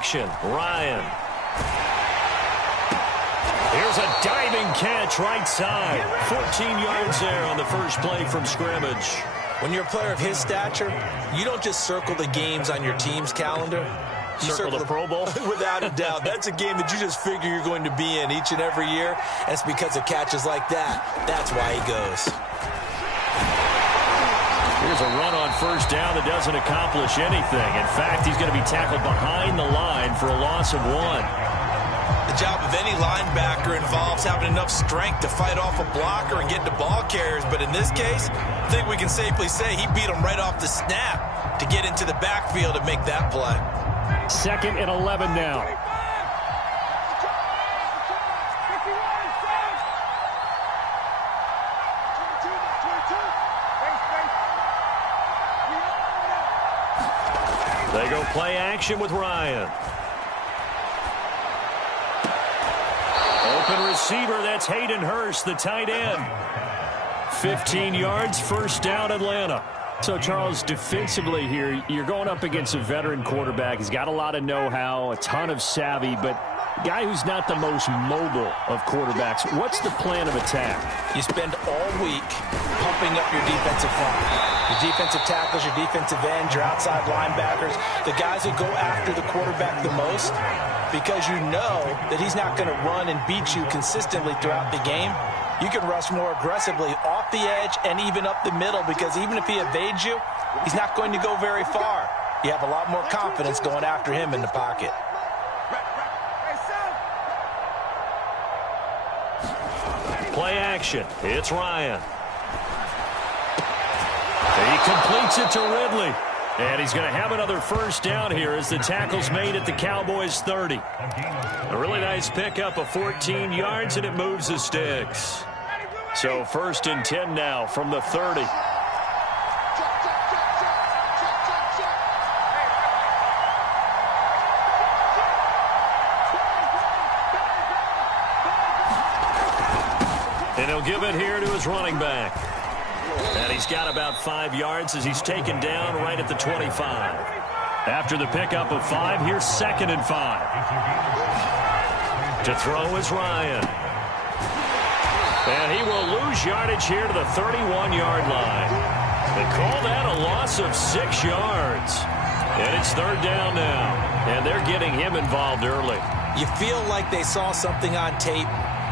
action. Ryan. Here's a diving catch right side. 14 yards there on the first play from scrimmage. When you're a player of his stature, you don't just circle the games on your team's calendar. You circle the Pro Bowl? Without a doubt. That's a game that you just figure you're going to be in each and every year. And it's because of catches like that. That's why he goes. Here's a run on first down that doesn't accomplish anything. In fact, he's going to be tackled behind the line for a loss of 1. The job of any linebacker involves having enough strength to fight off a blocker and get to ball carriers. But in this case, I think we can safely say he beat him right off the snap to get into the backfield and make that play. 2nd and 11 now. They go play action with Ryan. Open receiver, that's Hayden Hurst, the tight end. 15 yards, first down, Atlanta. So, Charles, defensively here, you're going up against a veteran quarterback. He's got a lot of know-how, a ton of savvy, but a guy who's not the most mobile of quarterbacks. What's the plan of attack? You spend all week pumping up your defensive front. Your defensive tackles, your defensive ends, your outside linebackers, the guys who go after the quarterback the most, because you know that he's not going to run and beat you consistently throughout the game. You can rush more aggressively off the edge and even up the middle, because even if he evades you, he's not going to go very far. You have a lot more confidence going after him in the pocket. Play action. It's Ryan. He completes it to Ridley. And he's going to have another first down here as the tackle's made at the Cowboys' 30. A really nice pickup of 14 yards, and it moves the sticks. So 1st and 10 now from the 30. And he'll give it here to his running back. And he's got about 5 yards as he's taken down right at the 25. After the pickup of 5, here's 2nd and 5. To throw is Ryan. And he will lose yardage here to the 31-yard line. They call that a loss of 6 yards. And it's 3rd down now. And they're getting him involved early. You feel like they saw something on tape,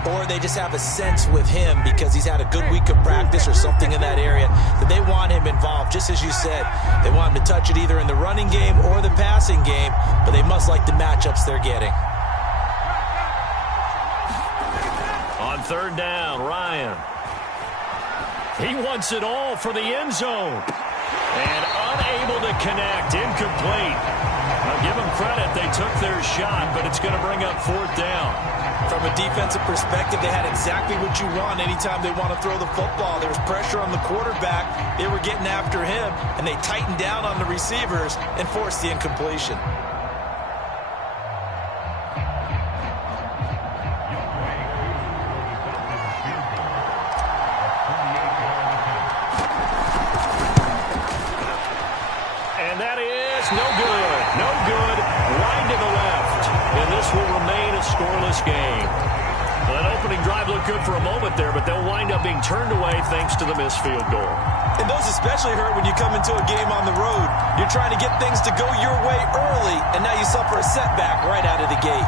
or they just have a sense with him because he's had a good week of practice or something in that area that they want him involved. Just as you said, they want him to touch it either in the running game or the passing game, but they must like the matchups they're getting. On 3rd down, Ryan. He wants it all for the end zone. And unable to connect, incomplete. I'll give them credit, they took their shot, but it's going to bring up 4th down. From a defensive perspective, they had exactly what you want anytime they want to throw the football. There was pressure on the quarterback. They were getting after him, and they tightened down on the receivers and forced the incompletion. And that is no good. No good. Wide to the left. And this will remain a scoreless game. Well, that opening drive looked good for a moment there, but they'll wind up being turned away thanks to the missed field goal. And those especially hurt when you come into a game on the road. You're trying to get things to go your way early, and now you suffer a setback right out of the gate.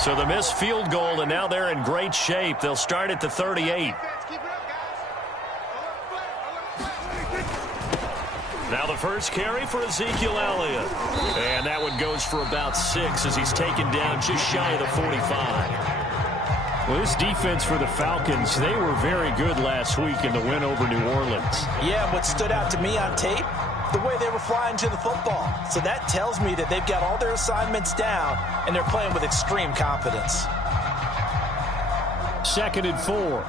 So the missed field goal, and now they're in great shape. They'll start at the 38. Now the first carry for Ezekiel Elliott. And that one goes for about 6 as he's taken down just shy of the 45. Well, this defense for the Falcons, they were very good last week in the win over New Orleans. Yeah, what stood out to me on tape, the way they were flying to the football. So that tells me that they've got all their assignments down, and they're playing with extreme confidence. 2nd and 4.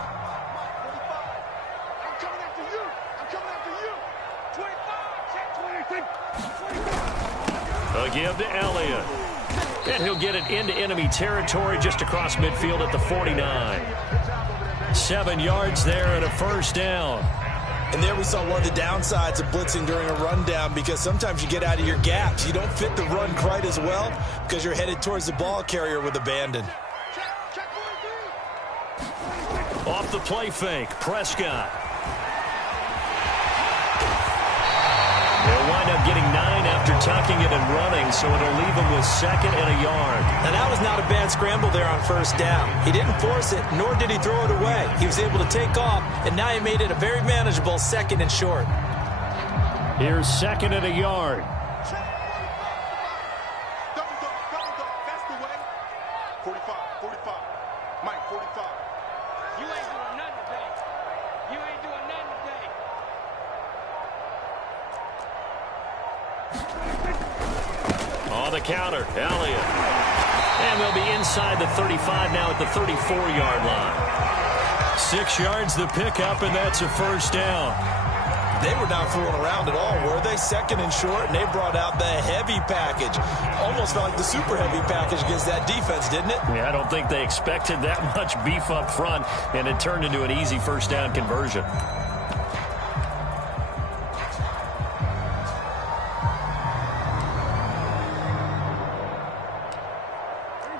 A give to Elliott. And he'll get it into enemy territory just across midfield at the 49. 7 yards there and a first down. And there we saw one of the downsides of blitzing during a rundown, because sometimes you get out of your gaps. You don't fit the run quite as well because you're headed towards the ball carrier with abandon. Off the play fake, Prescott. They'll wind up getting 9 after tucking it and running, so it'll leave them with 2nd and a yard. Now, that was not a bad scramble there on 1st down. He didn't force it, nor did he throw it away. He was able to take off, and now he made it a very manageable 2nd and short. Here's 2nd and a yard. That's the way. 45. Mike, 45. You ain't doing nothing today. You ain't doing nothing today. On the counter, Elliott. And they'll be inside the 35 now at the 34-yard line. 6 yards the pickup, and that's a 1st down. They were not fooling around at all, were they? 2nd and short, and they brought out the heavy package. Almost felt like the super heavy package against that defense, didn't it? Yeah, I don't think they expected that much beef up front, and it turned into an easy 1st down conversion.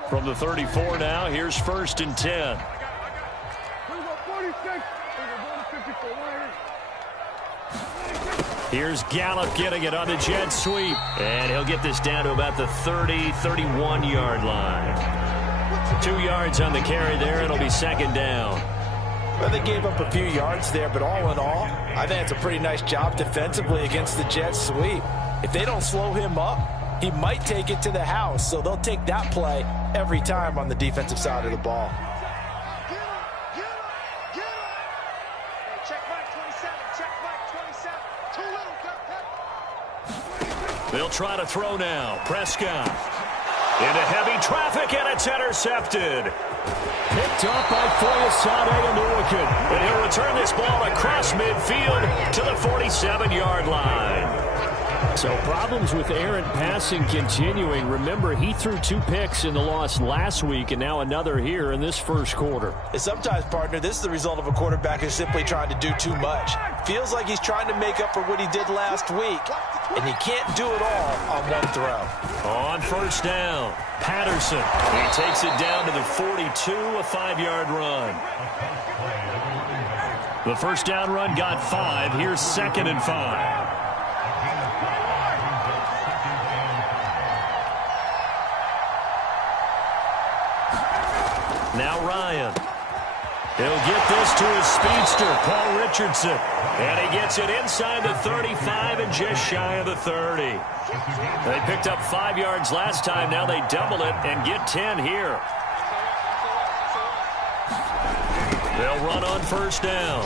From the 34 now, here's 1st and 10. Here's Gallup getting it on the jet sweep. And he'll get this down to about the 30, 31-yard line. 2 yards on the carry there. It'll be 2nd down. Well, they gave up a few yards there, but all in all, I think it's a pretty nice job defensively against the jet sweep. If they don't slow him up, he might take it to the house, so they'll take that play every time on the defensive side of the ball. Check Mike 27. Check Mike 27. Too little. They'll try to throw now. Prescott into heavy traffic, and it's intercepted. Picked up by Foyesade and Lurkin. And he'll return this ball across midfield to the 47-yard line. So problems with errant passing continuing. Remember, he threw 2 picks in the loss last week, and now another here in this 1st quarter. And sometimes, partner, this is the result of a quarterback who's simply trying to do too much. Feels like he's trying to make up for what he did last week, and he can't do it all on one throw. On 1st down, Patterson. He takes it down to the 42, a 5-yard run. The 1st down run got 5. Here's 2nd and 5. Now Ryan. He'll get this to his speedster, Paul Richardson. And he gets it inside the 35 and just shy of the 30. They picked up 5 yards last time. Now they double it and get 10 here. They'll run on 1st down.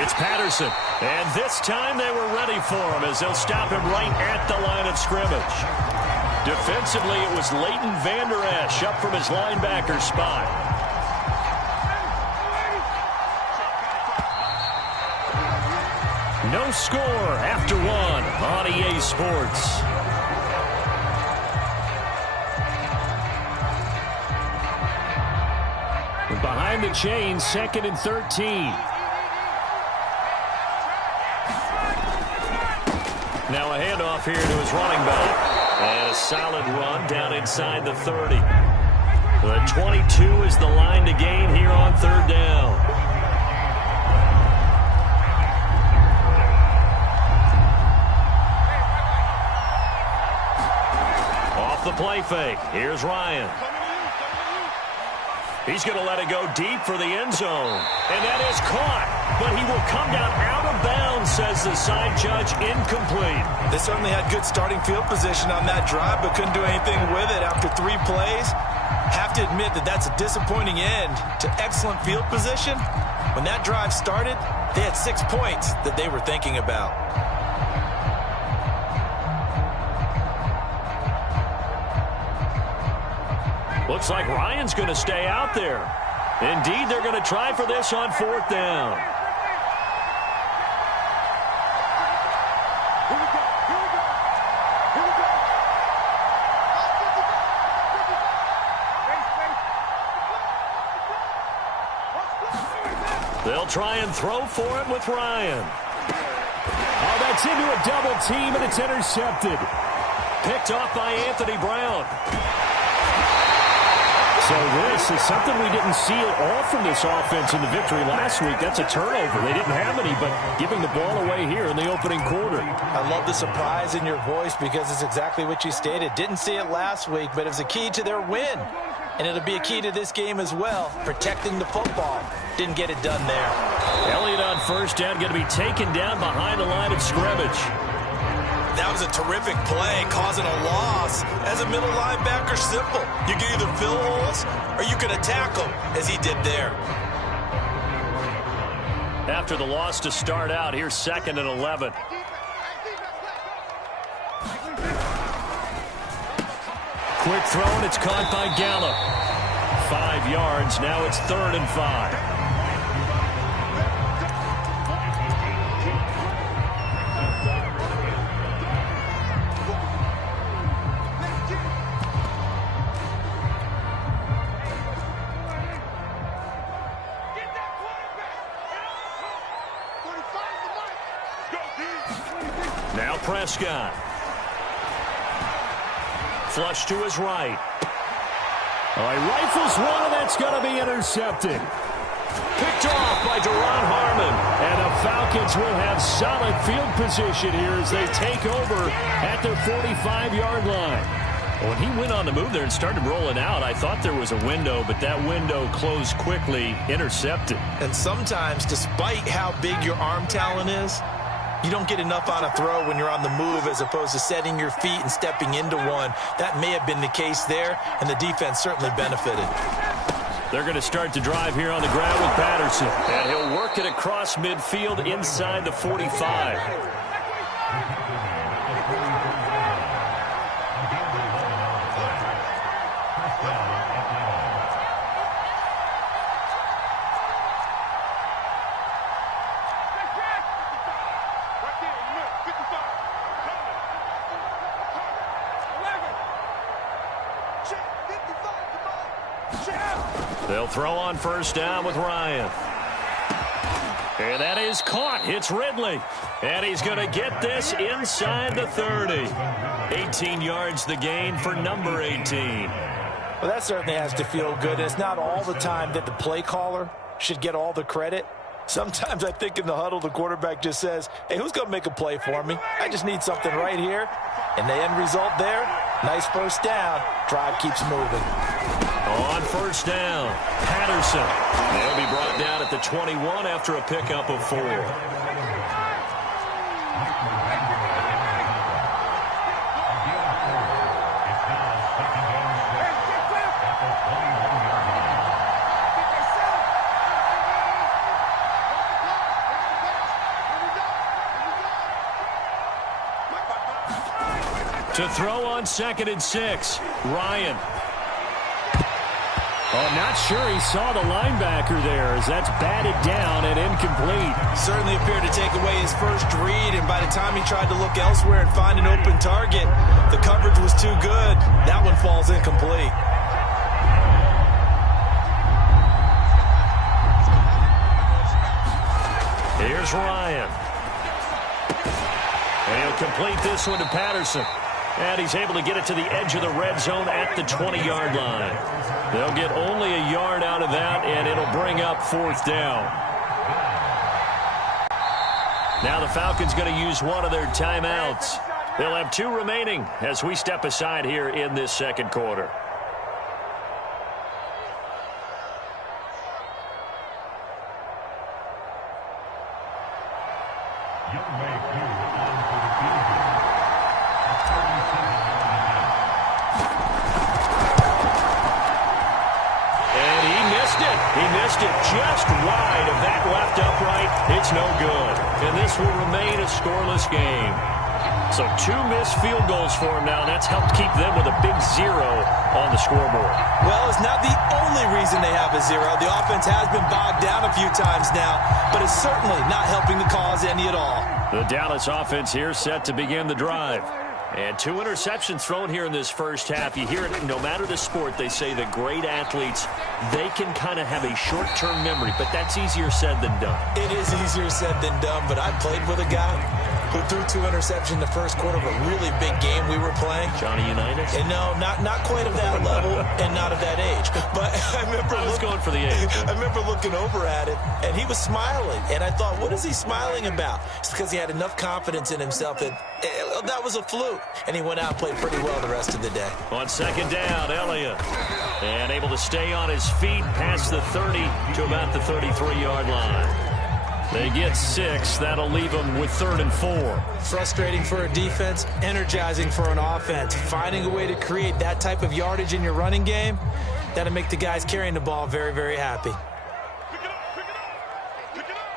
It's Patterson. And this time they were ready for him as they'll stop him right at the line of scrimmage. Defensively, it was Leighton Vander Esch up from his linebacker spot. No score after 1 on EA Sports. Behind the chain, 2nd and 13. Now a handoff here to his running back. And a solid run down inside the 30. The 22 is the line to gain here on 3rd down. Off the play fake. Here's Ryan. He's going to let it go deep for the end zone. And that is caught. But he will come down out of bounds, says the side judge. Incomplete. They certainly had good starting field position on that drive, but couldn't do anything with it after 3 plays. Have to admit that that's a disappointing end to excellent field position. When that drive started, they had 6 points that they were thinking about. Looks like Ryan's going to stay out there. Indeed, they're going to try for this on 4th down. They'll try and throw for it with Ryan. Gets into a double team, and it's intercepted. Picked off by Anthony Brown. So this is something we didn't see at all from this offense in the victory last week. That's a turnover. They didn't have any, but giving the ball away here in the opening quarter. I love the surprise in your voice because it's exactly what you stated. Didn't see it last week, but it was a key to their win. And it'll be a key to this game as well, protecting the football. Didn't get it done there. Elliott on first down, going to be taken down behind the line of scrimmage. That was a terrific play, causing a loss. As a middle linebacker, simple. You can either fill holes or you can attack them, as he did there. After the loss to start out, here's 2nd and 11. Quick throw, and it's caught by Gallup. 5 yards. Now it's 3rd and 5. Now Prescott. Flush to his right. Oh, he rifles one, and that's going to be intercepted. Picked off by Duron Harmon. And the Falcons will have solid field position here as they take over at their 45-yard line. When he went on the move there and started rolling out, I thought there was a window, but that window closed quickly, intercepted. And sometimes, despite how big your arm talent is, you don't get enough on a throw when you're on the move as opposed to setting your feet and stepping into one. That may have been the case there, and the defense certainly benefited. They're going to start to drive here on the ground with Patterson. And he'll work it across midfield inside the 45. They'll throw on first down with Ryan. And that is caught. It's Ridley. And he's going to get this inside the 30. 18 yards the gain for number 18. Well, that certainly has to feel good. It's not all the time that the play caller should get all the credit. Sometimes I think in the huddle, the quarterback just says, hey, who's going to make a play for me? I just need something right here. And the end result there, nice first down. Drive keeps moving. On first down, Patterson. They'll be brought down at the 21 after a pickup of 4. To throw on 2nd and 6, Ryan. Oh, not sure he saw the linebacker there as that's batted down and incomplete. Certainly appeared to take away his first read, and by the time he tried to look elsewhere and find an open target, the coverage was too good. That one falls incomplete. Here's Ryan. And he'll complete this one to Patterson. And he's able to get it to the edge of the red zone at the 20-yard line. They'll get only a yard out of that, and it'll bring up 4th down. Now the Falcons going to use one of their timeouts. They'll have 2 remaining as we step aside here in this second quarter. Just wide of that left upright. It's no good. And this will remain a scoreless game. So 2 missed field goals for him now, and that's helped keep them with a big 0 on the scoreboard. Well, it's not the only reason they have a 0. The offense has been bogged down a few times now, but it's certainly not helping the cause any at all. The Dallas offense here set to begin the drive. And 2 interceptions thrown here in this first half. You hear it, no matter the sport, they say that great athletes, they can kind of have a short-term memory, but that's easier said than done. It is easier said than done, but I played with a guy who threw 2 interceptions in the first quarter of a really big game we were playing. Johnny Unitas? And no, not quite of that level and not of that age. But I was going for the age. I remember looking over at him, and he was smiling. And I thought, what is he smiling about? It's because he had enough confidence in himself that was a fluke. And he went out and played pretty well the rest of the day. On second down, Elliott. And able to stay on his feet past the 30 to about the 33-yard line. They get 6. That'll leave them with 3rd and 4. Frustrating for a defense, energizing for an offense. Finding a way to create that type of yardage in your running game, that'll make the guys carrying the ball very, very happy. Pick it up, pick it up. Pick it up.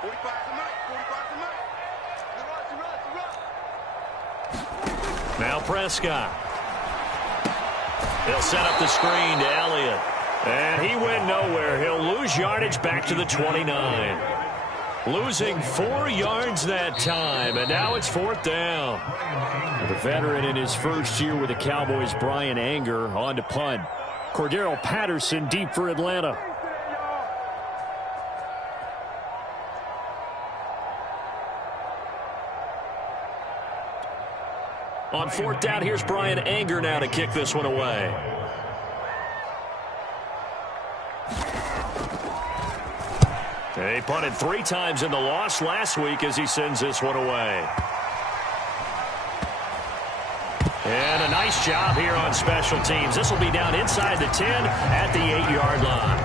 45 tonight, 45 tonight. Now Prescott. They'll set up the screen to Elliott. And he went nowhere. He'll lose yardage back to the 29. Losing 4 yards that time, and now it's 4th down. The veteran in his first year with the Cowboys, Brian Anger, on to punt. Cordero Patterson deep for Atlanta. On 4th down, here's Brian Anger now to kick this one away. He punted 3 times in the loss last week as he sends this one away. And a nice job here on special teams. This will be down inside the 10 at the 8-yard line.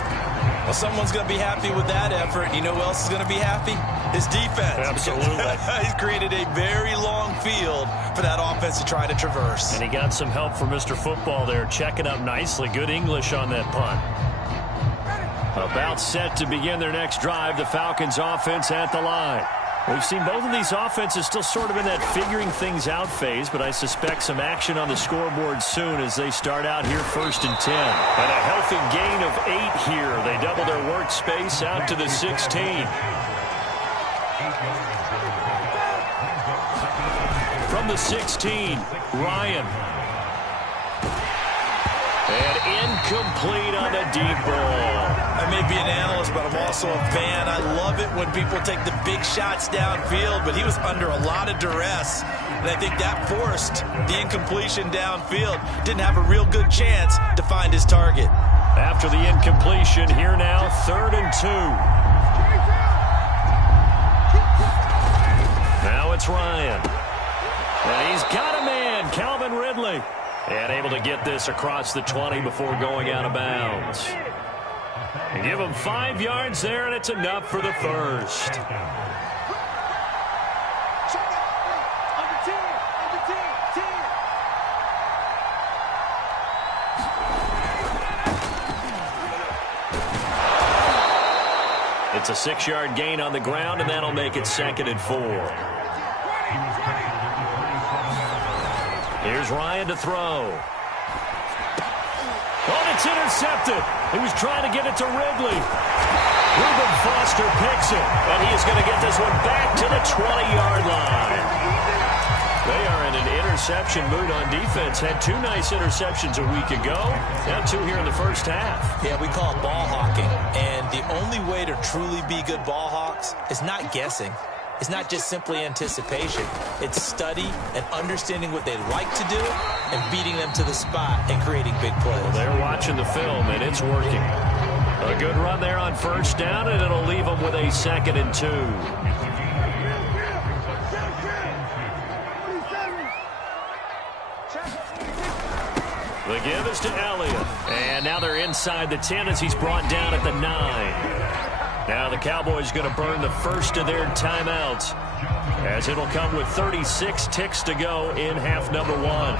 Well, someone's going to be happy with that effort. You know who else is going to be happy? His defense. Absolutely. He's created a very long field for that offense to try to traverse. And he got some help from Mr. Football there, checking up nicely. Good English on that punt. About set to begin their next drive, the Falcons offense at the line. We've seen both of these offenses still sort of in that figuring things out phase, but I suspect some action on the scoreboard soon as they start out here 1st and 10. And a healthy gain of 8 here. They double their workspace out to the 16. From the 16, Ryan. And incomplete on a deep ball. I may be an analyst, but I'm also a fan. I love it when people take the big shots downfield, but he was under a lot of duress, and I think that forced the incompletion downfield. Didn't have a real good chance to find his target. After the incompletion, here now, 3rd and 2. Now it's Ryan. And he's got a man, Calvin Ridley. And able to get this across the 20 before going out of bounds. And give him 5 yards there, and it's enough for the first. It's a 6-yard gain on the ground, and that'll make it 2nd and 4. Here's Ryan to throw. Oh, it's intercepted. He was trying to get it to Ridley. Reuben Foster picks it, and he is going to get this one back to the 20-yard line. They are in an interception mood on defense. Had 2 nice interceptions a week ago. Now 2 here in the first half. Yeah, we call it ball hawking. And the only way to truly be good ball hawks is not guessing. It's not just simply anticipation. It's study and understanding what they like to do and beating them to the spot and creating big plays. Well, they're watching the film, and it's working. A good run there on 1st down, and it'll leave them with a 2nd and 2. The give is to Elliott. And now they're inside the 10 as he's brought down at the 9. Now the Cowboys going to burn the first of their timeouts as it'll come with 36 ticks to go in half number 1.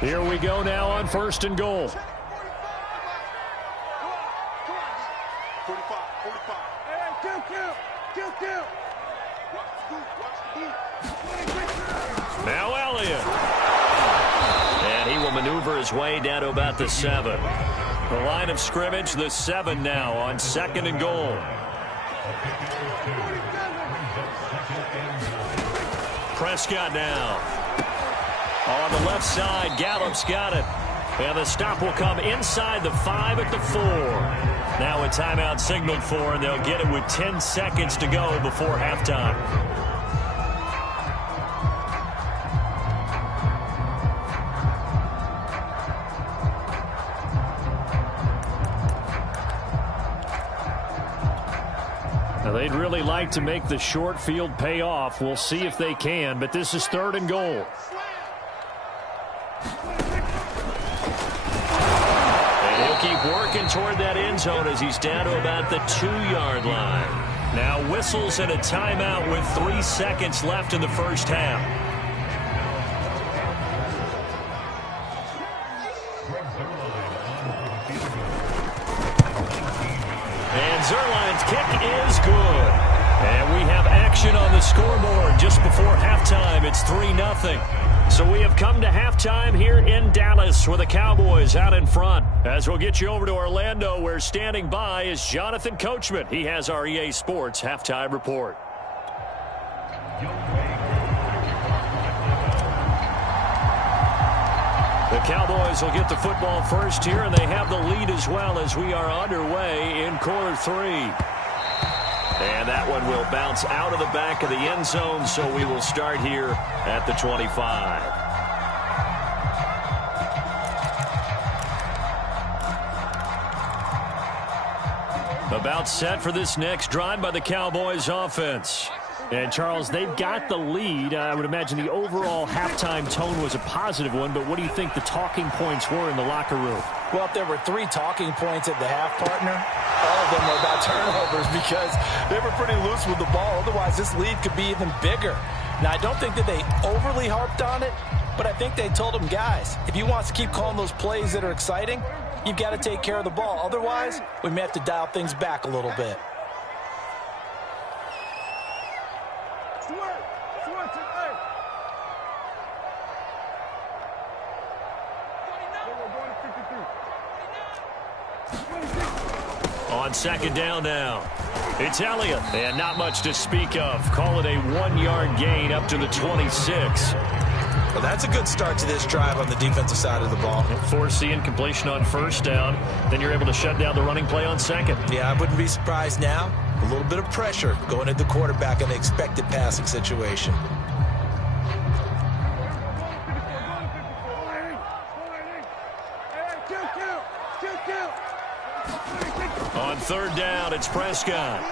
Here we go now on 1st and goal. 45, 45. Hey, kill. Now Elliott. And he will maneuver his way down to about the 7. The line of scrimmage, the 7 now on 2nd and goal. Prescott now. On the left side, Gallup's got it. And the stop will come inside the 5 at the 4. Now a timeout signaled for, and they'll get it with 10 seconds to go before halftime. Now they'd really like to make the short field pay off. We'll see if they can, but this is 3rd and goal. Keep working toward that end zone as he's down to about the 2-yard line. Now whistles and a timeout with 3 seconds left in the first half. And Zerline's kick is good. And we have action on the scoreboard just before halftime. It's 3-0. So we have come to halftime here in Dallas with the Cowboys out in front. As we'll get you over to Orlando, where standing by is Jonathan Coachman. He has our EA Sports halftime report. The Cowboys will get the football first here, and they have the lead as well as we are underway in quarter 3. And that one will bounce out of the back of the end zone, so we will start here at the 25. About set for this next drive by the Cowboys offense. And, Charles, they've got the lead. I would imagine the overall halftime tone was a positive one, but what do you think the talking points were in the locker room? Well, if there were 3 talking points at the half, partner, all of them were about turnovers because they were pretty loose with the ball. Otherwise, this lead could be even bigger. Now, I don't think that they overly harped on it, but I think they told them, guys, if you want to keep calling those plays that are exciting, you've got to take care of the ball. Otherwise, we may have to dial things back a little bit. On second down now, it's Elliott, and not much to speak of. Call it a 1-yard gain up to the 26. Well, that's a good start to this drive on the defensive side of the ball. Force the incompletion on first down. Then you're able to shut down the running play on second. Yeah, I wouldn't be surprised now. A little bit of pressure going at the quarterback in the expected passing situation. On third down, it's Prescott.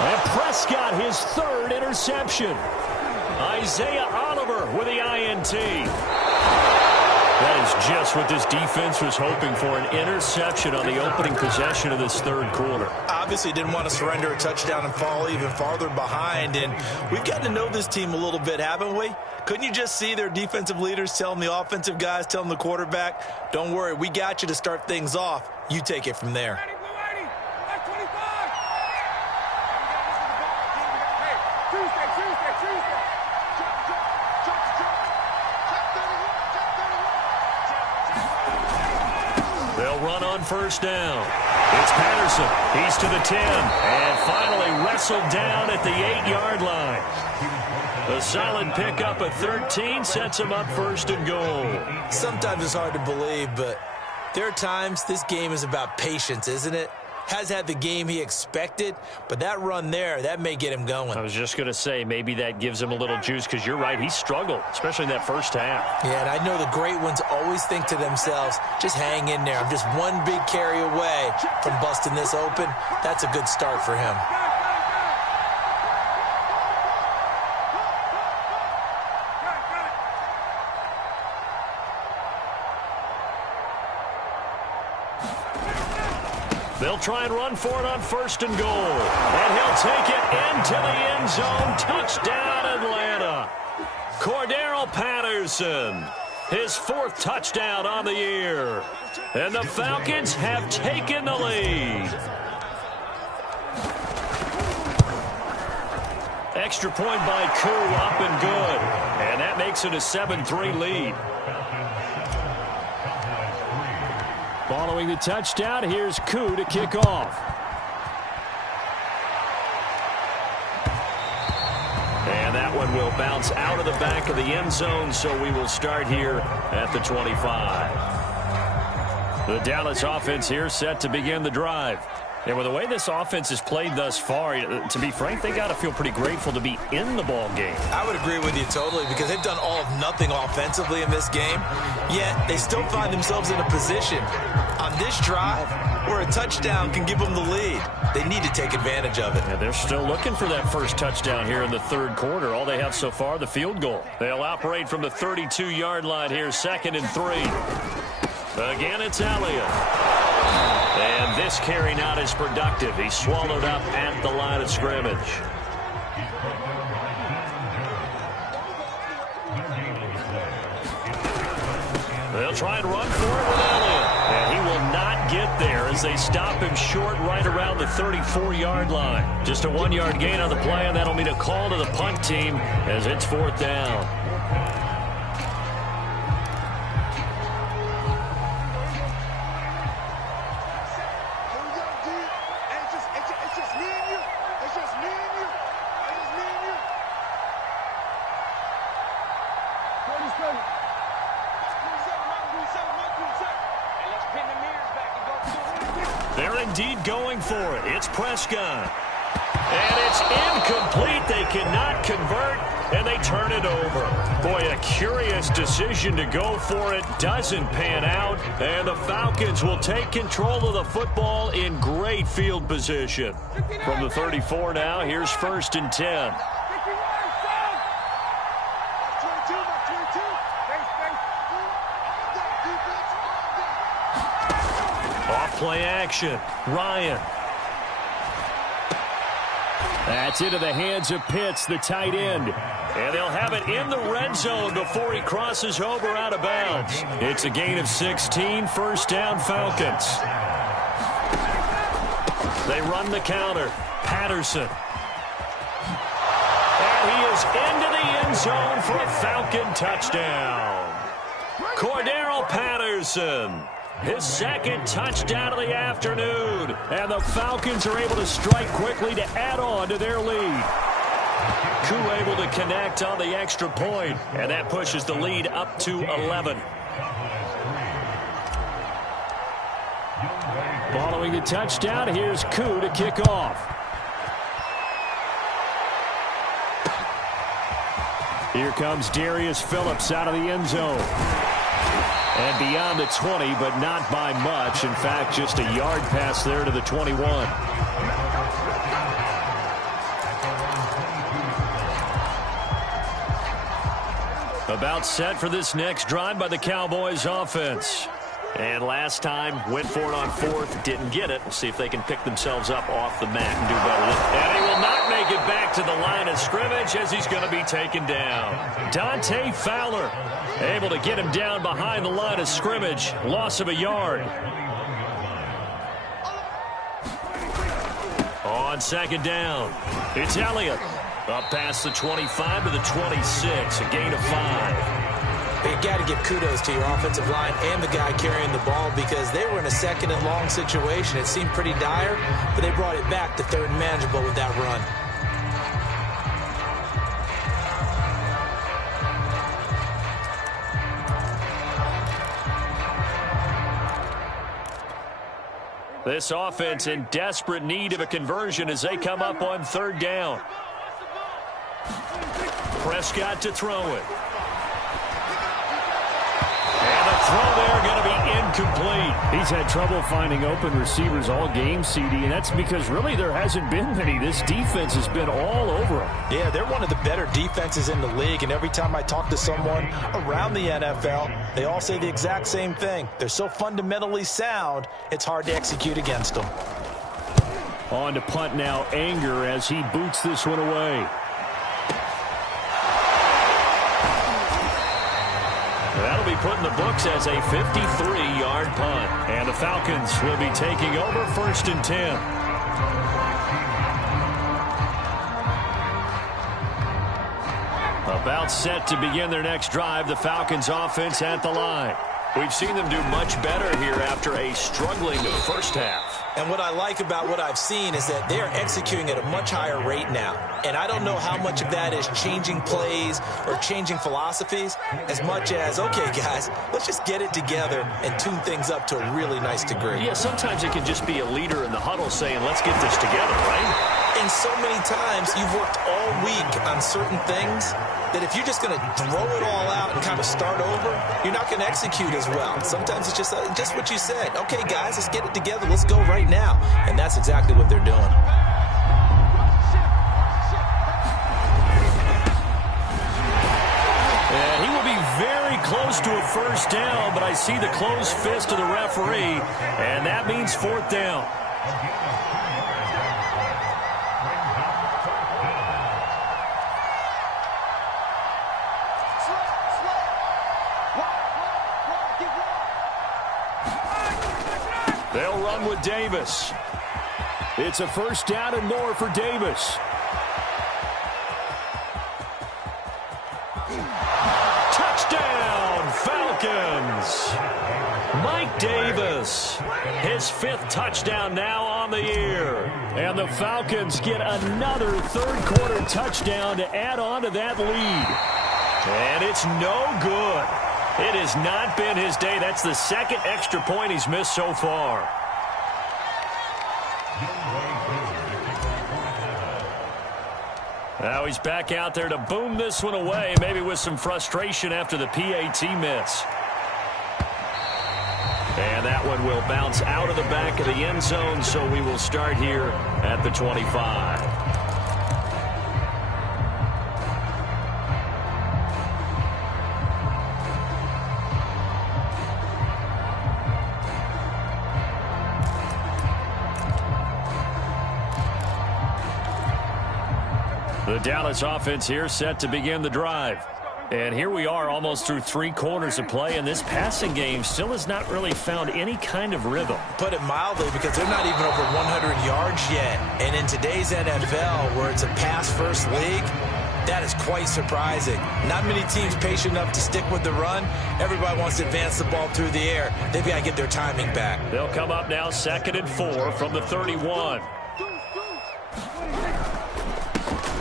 And Prescott, his 3rd interception. Isaiah Oliver with the INT. That is just what this defense was hoping for, an interception on the opening possession of this 3rd quarter. Obviously didn't want to surrender a touchdown and fall even farther behind, and we've gotten to know this team a little bit, haven't we? Couldn't you just see their defensive leaders telling the offensive guys, telling the quarterback, don't worry, we got you to start things off. You take it from there. They'll run on first down. It's Patterson. He's to the 10. And finally wrestled down at the 8-yard line. A solid pickup at 13 sets him up 1st and goal. Sometimes it's hard to believe, but there are times this game is about patience, isn't it? Has had the game he expected, but that run there, that may get him going. I was just going to say, maybe that gives him a little juice, because you're right, he struggled, especially in that first half. Yeah, and I know the great ones always think to themselves, just hang in there. I'm just one big carry away from busting this open. That's a good start for him. They'll try and run for it on 1st and goal. And he'll take it into the end zone. Touchdown, Atlanta. Cordero Patterson, his 4th touchdown on the year. And the Falcons have taken the lead. Extra point by Koo, up and good. And that makes it a 7-3 lead. Following the touchdown, here's Koo to kick off. And that one will bounce out of the back of the end zone, so we will start here at the 25. The Dallas offense here set to begin the drive. And with the way this offense has played thus far, to be frank, they got to feel pretty grateful to be in the ball game. I would agree with you totally because they've done all of nothing offensively in this game, yet they still find themselves in a position on this drive where a touchdown can give them the lead. They need to take advantage of it. And they're still looking for that first touchdown here in the third quarter. All they have so far, the field goal. They'll operate from the 32-yard line here, 2nd and 3. Again, it's Elliott. And this carry not as productive. He's swallowed up at the line of scrimmage. They'll try and run for it with Elliott. And he will not get there as they stop him short right around the 34-yard line. Just a 1-yard gain on the play, and that'll mean a call to the punt team as it's 4th down. They're indeed going for it. It's Prescott. And it's incomplete. They cannot convert, and they turn it over. Boy, a curious decision to go for it. Doesn't pan out, and the Falcons will take control of the football in great field position. From the 34 now, here's 1st and 10. Play action. Ryan. That's into the hands of Pitts, the tight end. And they'll have it in the red zone before he crosses over out of bounds. It's a gain of 16, 1st down Falcons. They run the counter. Patterson. And he is into the end zone for a Falcon touchdown. Cordarrelle Patterson. His 2nd touchdown of the afternoon. And the Falcons are able to strike quickly to add on to their lead. Koo able to connect on the extra point, and that pushes the lead up to 11. Following the touchdown, here's Koo to kick off. Here comes Darius Phillips out of the end zone. And beyond the 20, but not by much. In fact, just a yard pass there to the 21. About set for this next drive by the Cowboys offense. And last time, went for it on 4th, didn't get it. We'll see if they can pick themselves up off the mat and do better. And he will not make it back to the line of scrimmage as he's going to be taken down. Dante Fowler able to get him down behind the line of scrimmage. Loss of a yard. On 2nd down, it's Elliott. Up past the 25 to the 26, a gain of 5. You got to give kudos to your offensive line and the guy carrying the ball because they were in a 2nd and long situation. It seemed pretty dire, but they brought it back to 3rd and manageable with that run. This offense in desperate need of a conversion as they come up on 3rd down. Prescott to throw it. And the throw there going to be incomplete. He's had trouble finding open receivers all game, CD, and that's because really there hasn't been many. This defense has been all over him. Yeah, they're one of the better defenses in the league, and every time I talk to someone around the NFL, they all say the exact same thing. They're so fundamentally sound, it's hard to execute against them. On to punt now, Anger as he boots this one away. That'll be put in the books as a 53-yard punt. And the Falcons will be taking over 1st and 10. About set to begin their next drive. The Falcons offense at the line. We've seen them do much better here after a struggling first half. And what I like about what I've seen is that they're executing at a much higher rate now. And I don't know how much of that is changing plays or changing philosophies as much as, okay, guys, let's just get it together and tune things up to a really nice degree. Yeah, sometimes it can just be a leader in the huddle saying, let's get this together, right? And so many times you've worked all week on certain things that if you're just going to throw it all out and kind of start over, you're not going to execute as well. Sometimes it's just what you said. Okay, guys, let's get it together. Let's go right now. And that's exactly what they're doing. And he will be very close to a first down, but I see the closed fist of the referee, and that means fourth down. They'll run with Davis. It's a first down and more for Davis. Touchdown, Falcons. Mike Davis, his 5th touchdown now on the year. And the Falcons get another third-quarter touchdown to add on to that lead. And it's no good. It has not been his day. That's the 2nd extra point he's missed so far. Now he's back out there to boom this one away, maybe with some frustration after the PAT miss. And that one will bounce out of the back of the end zone, so we will start here at the 25. The Dallas offense here set to begin the drive. And here we are almost through 3 quarters of play, and this passing game still has not really found any kind of rhythm. Put it mildly, because they're not even over 100 yards yet. And in today's NFL, where it's a pass-first league, that is quite surprising. Not many teams patient enough to stick with the run. Everybody wants to advance the ball through the air. They've got to get their timing back. They'll come up now 2nd and 4 from the 31.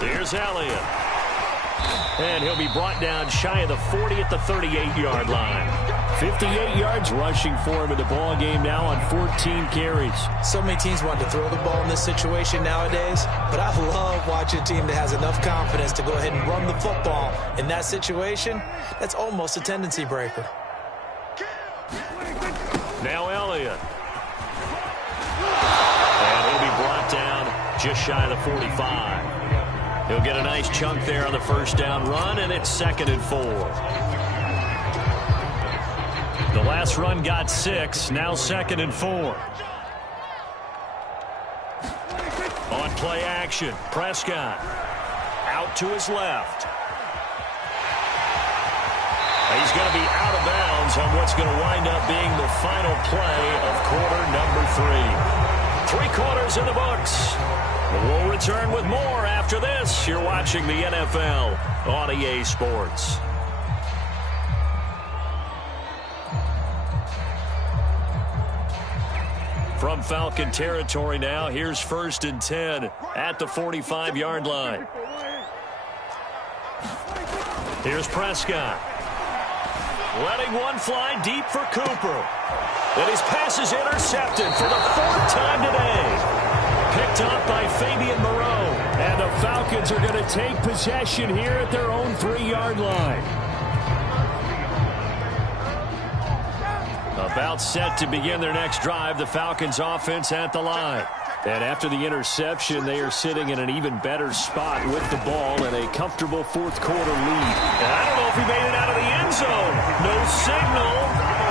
Here's Elliott. And he'll be brought down shy of the 40 at the 38-yard line. 58 yards rushing for him in the ball game now on 14 carries. So many teams want to throw the ball in this situation nowadays, but I love watching a team that has enough confidence to go ahead and run the football. In that situation, that's almost a tendency breaker. Now Elliott. And he'll be brought down just shy of the 45. He'll get a nice chunk there on the first down run, and it's 2nd and 4. The last run got 6, now 2nd and 4. On play action, Prescott out to his left. He's going to be out of bounds on what's going to wind up being the final play of quarter number 3. 3 quarters in the books. We'll return with more after this. You're watching the NFL on EA Sports. From Falcon territory now, here's 1st and 10 at the 45-yard line. Here's Prescott. Letting one fly deep for Cooper. And his pass is intercepted for the 4th time today. Picked up by Fabian Moreau. And the Falcons are going to take possession here at their own 3-yard line. About set to begin their next drive, the Falcons offense at the line. And after the interception, they are sitting in an even better spot with the ball and a comfortable 4th quarter lead. And I don't know if he made it out of the end zone. No signal.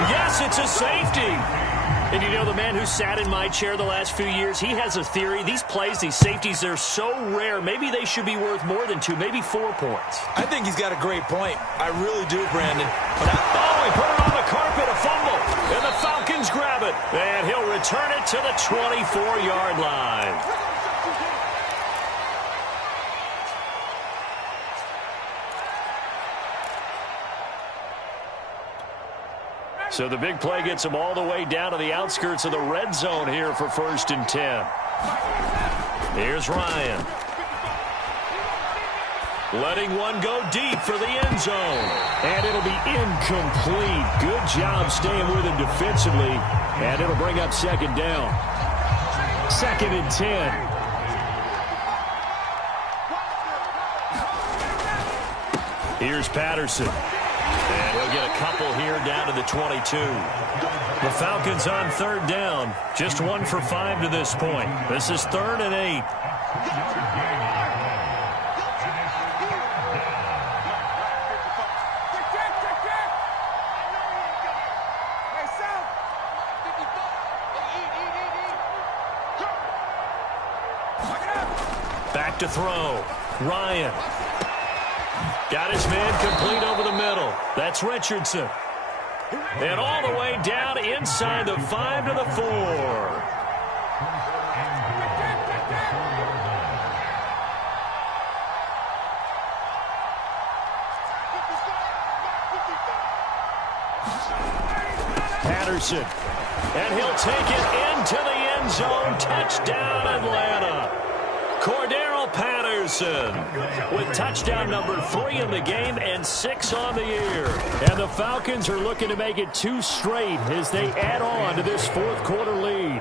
Yes, it's a safety. And you know, the man who sat in my chair the last few years, he has a theory. These plays, these safeties, they're so rare. Maybe they should be worth more than 2, maybe 4 points. I think he's got a great point. I really do, Brandon. But he put it on the carpet, a fumble. And the Falcons grab it. And he'll return it to the 24-yard line. So the big play gets them all the way down to the outskirts of the red zone here for 1st and 10. Here's Ryan. Letting one go deep for the end zone. And it'll be incomplete. Good job staying with him defensively. And it'll bring up 2nd down. 2nd and 10. Here's Patterson. And he'll get a couple here down to the 22. The Falcons on 3rd down. Just 1 for 5 to this point. This is 3rd and 8. Back to throw. Ryan. Got his man complete over the middle. That's Richardson. And all the way down inside the 5 to the 4. Patterson. And he'll take it into the end zone. Touchdown, Atlanta. Cordero Patterson with touchdown number 3 in the game and 6 on the year. And the Falcons are looking to make it 2 straight as they add on to this 4th quarter lead.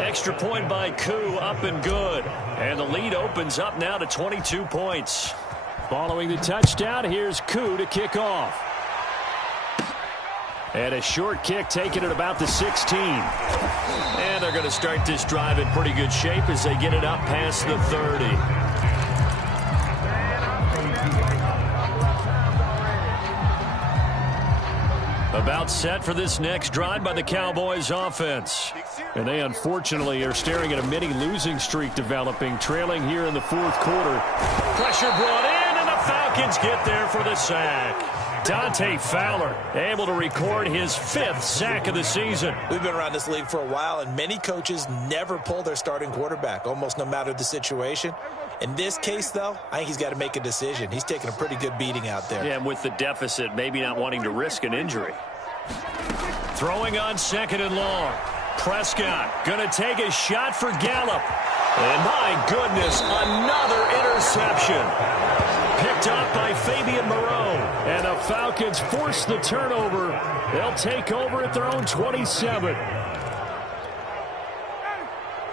Extra point by Koo, up and good. And the lead opens up now to 22 points. Following the touchdown, here's Koo to kick off. And a short kick taken at about the 16. And they're going to start this drive in pretty good shape as they get it up past the 30. About set for this next drive by the Cowboys offense. And they unfortunately are staring at a mini losing streak developing, trailing here in the 4th quarter. Pressure brought in, and the Falcons get there for the sack. Dante Fowler able to record his 5th sack of the season. We've been around this league for a while, and many coaches never pull their starting quarterback, almost no matter the situation. In this case, though, I think he's got to make a decision. He's taking a pretty good beating out there. Yeah, and with the deficit, maybe not wanting to risk an injury. Throwing on 2nd and long. Prescott going to take a shot for Gallup. And my goodness, another interception. Picked up by Fabian Moreau. And the Falcons force the turnover. They'll take over at their own 27.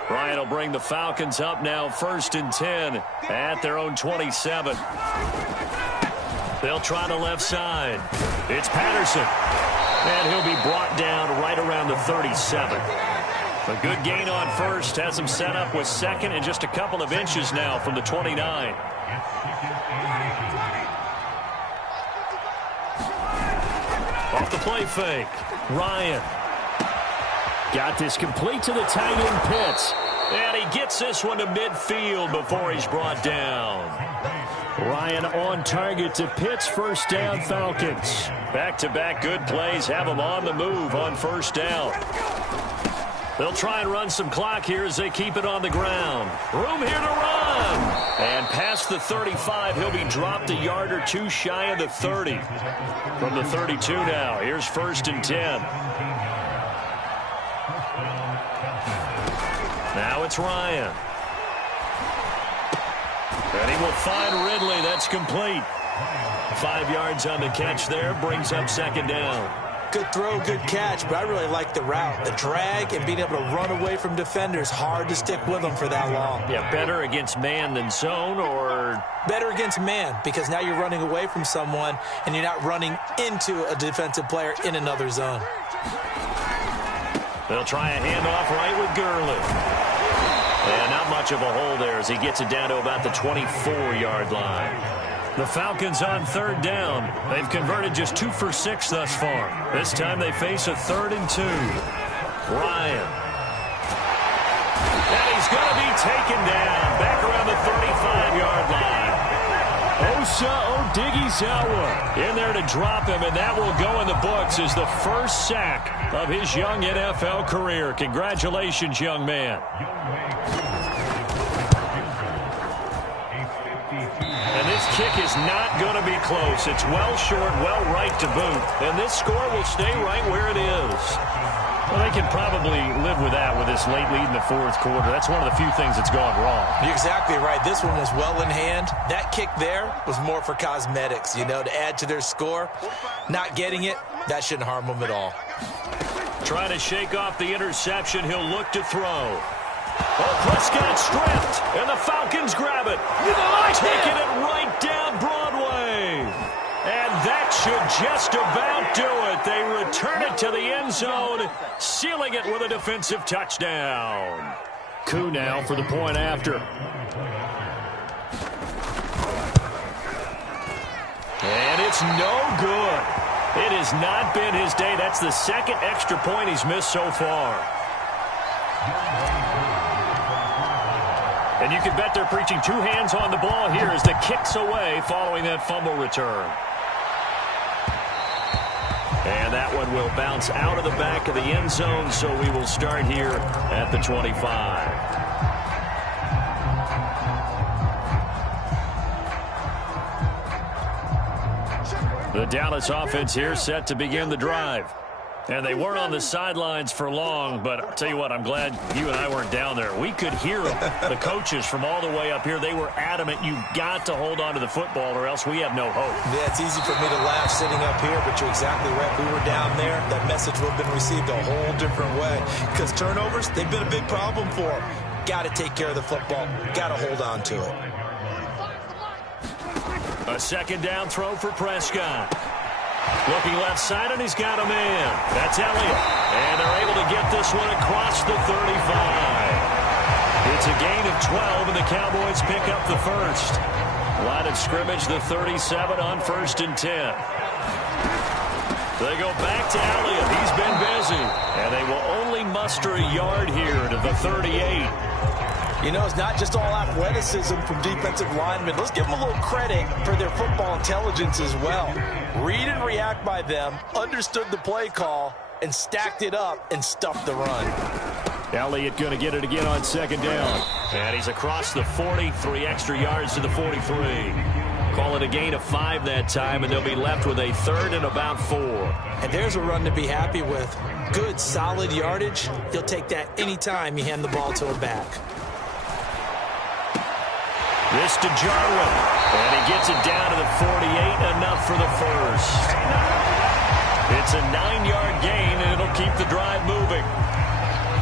Ryan will bring the Falcons up now 1st and 10 at their own 27. They'll try the left side. It's Patterson. And he'll be brought down right around the 37. A good gain on 1st. Has him set up with 2nd and just a couple of inches now from the 29. Off the play fake. Ryan. Got this complete to the tight end Pitts. And he gets this one to midfield before he's brought down. Ryan on target to Pitts. 1st down Falcons. Back-to-back good plays have them on the move on 1st down. They'll try and run some clock here as they keep it on the ground. Room here to run. And past the 35, he'll be dropped a yard or 2 shy of the 30. From the 32 now, here's 1st and 10. Now it's Ryan. And he will find Ridley. That's complete. 5 yards on the catch there. Brings up 2nd down. Good throw, good catch, but I really like the route. The drag and being able to run away from defenders. Hard to stick with them for that long. Yeah, better against man than zone, or? Better against man, because now you're running away from someone and you're not running into a defensive player in another zone. They'll try a handoff right with Gurley. And not much of a hole there as he gets it down to about the 24-yard line. The Falcons on 3rd down. They've converted just 2 for 6 thus far. This time they face a 3rd and 2. Ryan. And he's going to be taken down back around the 35-yard line. Osa Odighizuwa in there to drop him, and that will go in the books as the 1st sack of his young NFL career. Congratulations, young man. kick is not going to be close. It's well short, well right to boot. And this score will stay right where it is. Well, they can probably live with that with this late lead in the fourth quarter. That's one of the few things that's gone wrong. You're exactly right. This one was well in hand. That kick there was more for cosmetics, you know, to add to their score. Not getting it, that shouldn't harm them at all. Trying to shake off the interception. He'll look to throw. Oh, Prescott stripped, and the Falcons grab it. Taking it right down Broadway. And that should just about do it. They return it to the end zone, sealing it with a defensive touchdown. Koo now for the point after. And it's no good. It has not been his day. That's the second extra point he's missed so far. And you can bet they're preaching two hands on the ball here as the kick's away following that fumble return. And that one will bounce out of the back of the end zone, so we will start here at the 25. The Dallas offense here set to begin the drive. And they weren't on the sidelines for long, but I'll tell you what, I'm glad you and I weren't down there. We could hear them, the coaches from all the way up here. They were adamant, you've got to hold on to the football or else we have no hope. Yeah, it's easy for me to laugh sitting up here, but you're exactly right. If we were down there, that message would have been received a whole different way. Because turnovers, they've been a big problem for them. Got to take care of the football. Got to hold on to it. A second down throw for Prescott. Looking left side, and he's got a man. That's Elliott. And they're able to get this one across the 35. It's a gain of 12, and the Cowboys pick up the first. Line of scrimmage, the 37 on 1st and 10. They go back to Elliott. He's been busy. And they will only muster a yard here to the 38. You know, it's not just all athleticism from defensive linemen. Let's give them a little credit for their football intelligence as well. Read and react by them, understood the play call, and stacked it up and stuffed the run. Elliott going to get it again on second down. And he's across the 40, 3 extra yards to the 43. Call it a gain of 5 that time, and they'll be left with a third and about 4. And there's a run to be happy with. Good, solid yardage. He'll take that anytime you hand the ball to him back. This to Jarwin, and he gets it down to the 48, enough for the first. It's a 9-yard gain, and it'll keep the drive moving.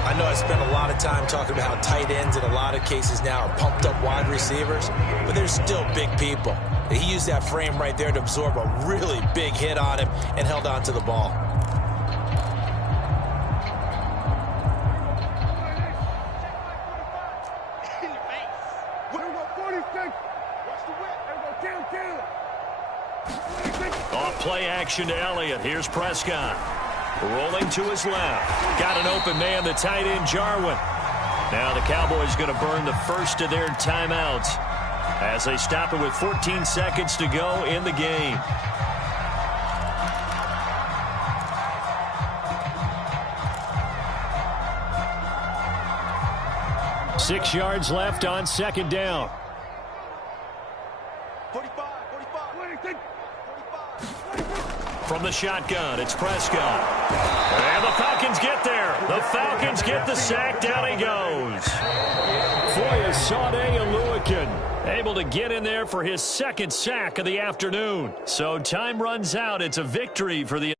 I know I spent a lot of time talking about how tight ends in a lot of cases now are pumped up wide receivers, but they're still big people. He used that frame right there to absorb a really big hit on him and held on to the ball. Off play action to Elliott. Here's Prescott. Rolling to his left. Got an open man, the tight end, Jarwin. Now the Cowboys going to burn the first of their timeouts as they stop it with 14 seconds to go in the game. Six yards left on second down. 45. From the shotgun, it's Prescott. And the Falcons get there. The Falcons get the sack. Down he goes. Foyesade Oluwakin able to get in there for his second sack of the afternoon. So time runs out. It's a victory for the